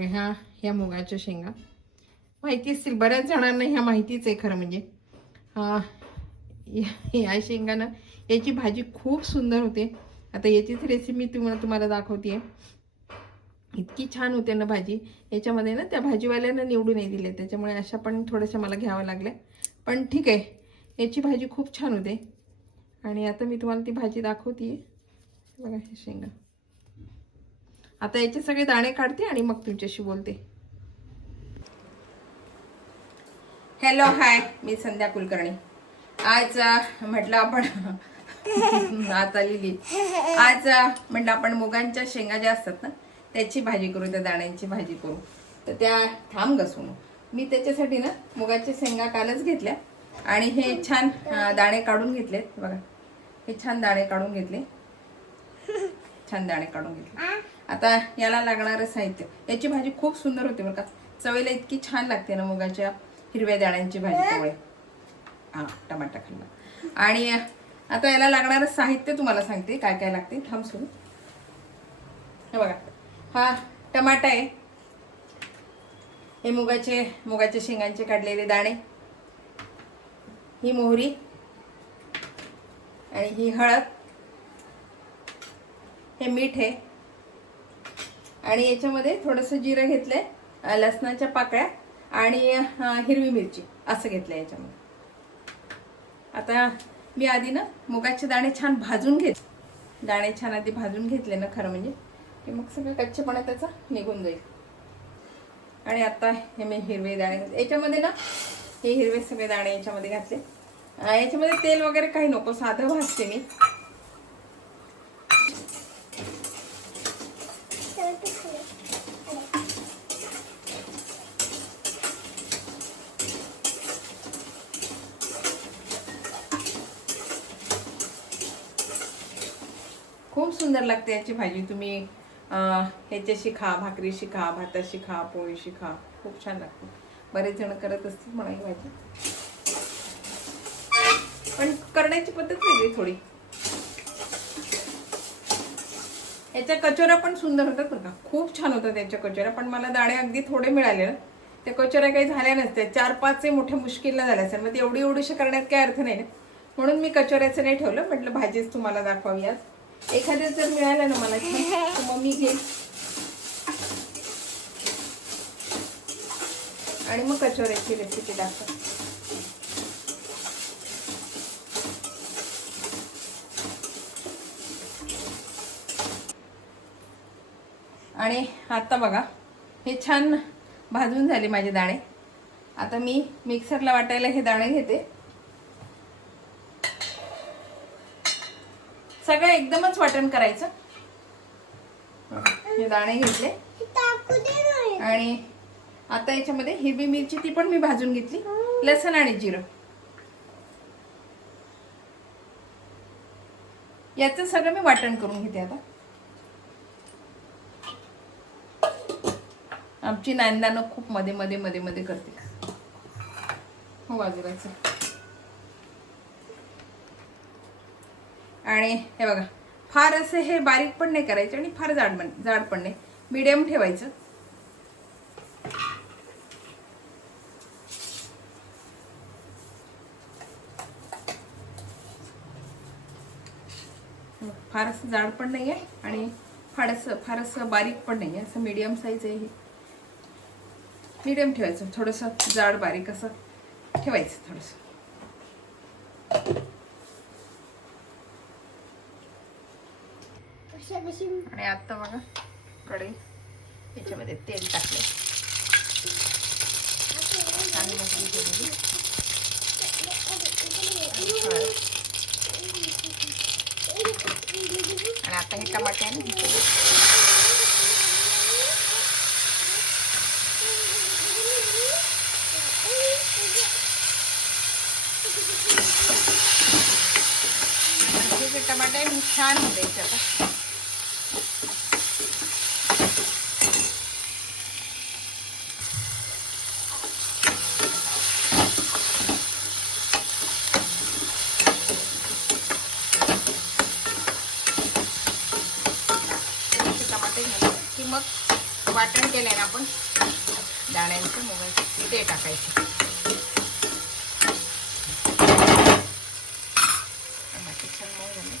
बघा ह्या मुगाच्या शेंगा माहिती असतील बऱ्याच जणांना, ह्या माहितीच आहे खरं म्हणजे. या शेंगा ना याची भाजी खूप सुंदर होते. आता याचीच रेसिपी तुम्हाला दाखवते. इतकी छान होते ना भाजी. याच्यामध्ये ना त्या भाजीवाल्यानं निवडून नाही दिले, त्याच्यामुळे अशा पण थोड्याशा मला घ्याव्या लागल्या, पण ठीक आहे. याची भाजी खूप छान होते. आणि आता मी तुम्हाला ती भाजी दाखवते. बघा हे शेंगा. आता याचे सगळे दाणे काढते आणि मग तुमच्याशी बोलते. हॅलो हाय, मी संध्या कुलकर्णी. आज म्हटलं आपण आता लिहिली. आज म्हटलं आपण मुगांच्या शेंगा ज्या असतात ना त्याची भाजी करू, त्या दाण्यांची भाजी करू. तर त्या थांब घसून मी त्याच्यासाठी ना मुगाच्या शेंगा कालच घेतल्या आणि हे छान दाणे काढून घेतलेत. बघा हे छान दाणे काढून घेतले, छान दाणे काढून घेतले. आता याला लागणारं साहित्य, याची भाजी खूप सुंदर होते बरं का. चवीला इतकी छान लागते ना मुगाच्या हिरव्या दाण्यांची भाजी. त्यामुळे टमाटा खाल्ला. आणि आता याला लागणारं साहित्य तुम्हाला सांगते काय काय लागते. थांब सुरू. हे बघा, हा टमाटा आहे, हे मुगाच्या शेंगांचे काढलेले दाणे, ही मोहरी आणि ही हळद, हे मीठ आहे आणि याच्यामध्ये थोडंसं जिरं घेतलंय, लसणाच्या पाकळ्या आणि हिरवी मिरची असं घेतलंय याच्यामध्ये. आता मी आधी ना मुगाचे दाणे छान भाजून घेतले. दाणे छान आधी भाजून घेतले ना खरं म्हणजे की मग सगळं कच्चेपणा त्याचा निघून जाईल. आणि आता हे मी हिरवे दाणे याच्यामध्ये ना, हे हिरवे सगळे दाणे याच्यामध्ये घातले. याच्यामध्ये तेल वगैरे काही नको, साधं भाजते मी. खूप सुंदर लागते याची भाजी. तुम्ही ह्याच्याशी खा, भाकरीशी खा, भाताशी खा, पोळीशी खा, खूप छान लागते. बरेच जण करत असतील म्हणा ही भाजी, पण करण्याची पद्धत वेगळी थोडी. याच्या कचोऱ्या पण सुंदर होतात बरं का, खूप छान होतात याच्या कचोऱ्या. पण मला दाणे अगदी थोडे मिळाले ना, त्या कचोऱ्या काही झाल्या नसत्या. 4-5 मोठ्या मुश्किलला झाल्या असेल. मग एवढीशी करण्यात काही अर्थ नाही ना, म्हणून मी कचोऱ्याचं नाही ठेवलं. म्हटलं भाजीच तुम्हाला दाखवावी आज. एखाद्या जर मिळालं ना मला तर मग मी घेईन आणि मग कचोऱ्याची रेसिपी दाखव. आणि आता बघा हे छान भाजून झाले माझे दाणे. आता मी मिक्सरला वाटायला हे दाणे घेते. सगळं एकदमच वाटण करायचं. हे दाणे घेतले आणि आता याच्यामध्ये हिरवी मिरची ती पण मी भाजून घेतली, लसण आणि जिरं याचं सगळं मी वाटण करून घेते. आता आमची नांदानं खूप मध्ये मध्ये मध्ये मध्ये करते. हो बाजूलाच. आणि हे बघा, फार असे हे बारीक पण नाही करायचे आणि फार जाड पण नाही, मीडियम ठेवायचं. फार असं जाड पण नाही आहे आणि फार असं बारीक पण नाही आहे, असं मीडियम साईज आहे. हे मीडियम ठेवायचं, थोडंसं जाड बारीक असं ठेवायचं थोडंसं. आणि आता बघा कढई, याच्यामध्ये तेल टाकले, आणि आता हे टमाटे आहे ना, हे टमाटे छान होते आता. की मग वाटण केलंय ना आपण दाण्यांचं मुगाचं ते टाकायचं. टमाटे छान मऊ झाले.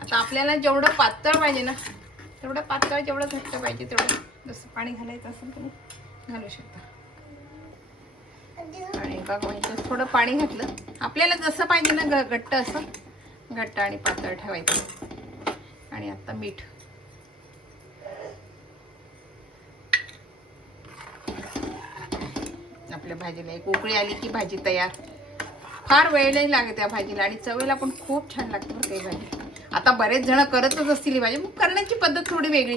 आता आपल्याला जेवढं पातळ पाहिजे ना तेवढं पातळ, जेवढं घट्ट पाहिजे तेवढं जसं पाणी घालायचं असेल तुम्ही घालू शकता. आणि एका म्हणजे थोडं पाणी घातलं आपल्याला जसं पाहिजे ना घट्ट, असं घट्ट आणि पातळ ठेवायचं. आणि आता मीठ. आपल्या भाजीला एक उकळी आली की भाजी तयार. फार वेळ नाही लागत त्या भाजीला आणि चवीला पण खूप छान लागते बरं काही भाजी. आता बरेच जण करतच असतील ही भाजी, मग करण्याची पद्धत थोडी वेगळी.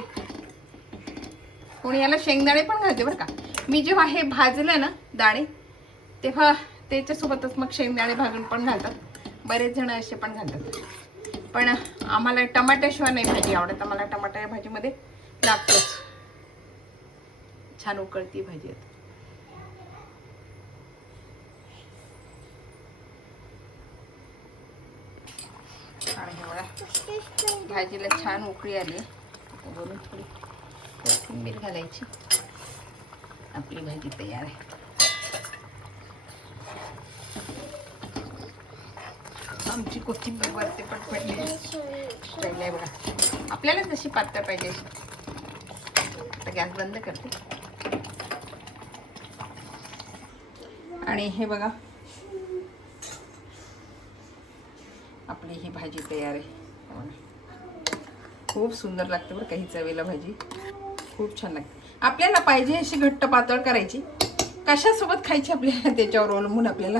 कोणी याला शेंगदाणे पण घालते बरं का. मी जेव्हा हे भाजलं ना दाणे तेव्हा त्याच्यासोबतच मग शेंगदाणे भाजून पण घालतात. बरेच जण असे पण घालतात. पण आम्हाला टमाट्याशिवाय नाही भाजी आवडत. आम्हाला टमाटा या भाजीमध्ये लागतोच. छान उकळती भाजी आहे. आणि एवढा भाजीला छान उकळी आली. वरून थोडी कोथिंबीर घालायची. आपली भाजी तयार आहे. आमची कोथिंबीर वरती पण पडली आहे बघा. आपल्याला जशी पातळ पाहिजे. आता गॅस बंद करते. आणि हे बघा आपली ही भाजी तयार आहे. खूप सुंदर लागते बरं काही चवीला भाजी. खूप छान लागते. आपल्याला पाहिजे अशी घट्ट पातळ करायची. कशासोबत खायची आपल्याला त्याच्यावर अवलंबून. आपल्याला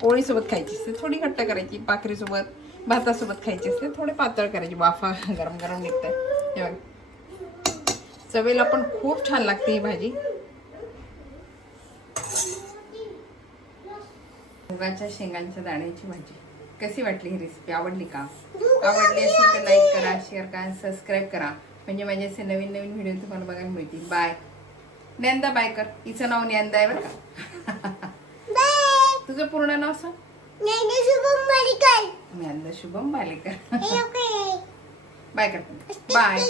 पोळीसोबत खायची असते थोडी घट्ट करायची, भाकरीसोबत भातासोबत खायची असते थोडी पातळ करायची. वाफा गरम गरम निघतात. हे बघा चवीला पण खूप छान लागते ही भाजी. मुगाच्या शेंगांच्या दाण्याची भाजी. कशी वाटली ही रेसिपी? आवडली का? आवडली असेल तर लाईक करा, शेअर करा, सबस्क्राईब करा. म्हणजे माझे असे नवीन नवीन व्हिडिओ तुम्हाला बघायला मिळतील. बाय. नंदा बाय कर. हिचं नाव नंदा आहे बरं का. तुझं पूर्ण नाव सांग. नंदा शुभम बालेकर. नंदा शुभम बालेकर. बाय कर. बाय.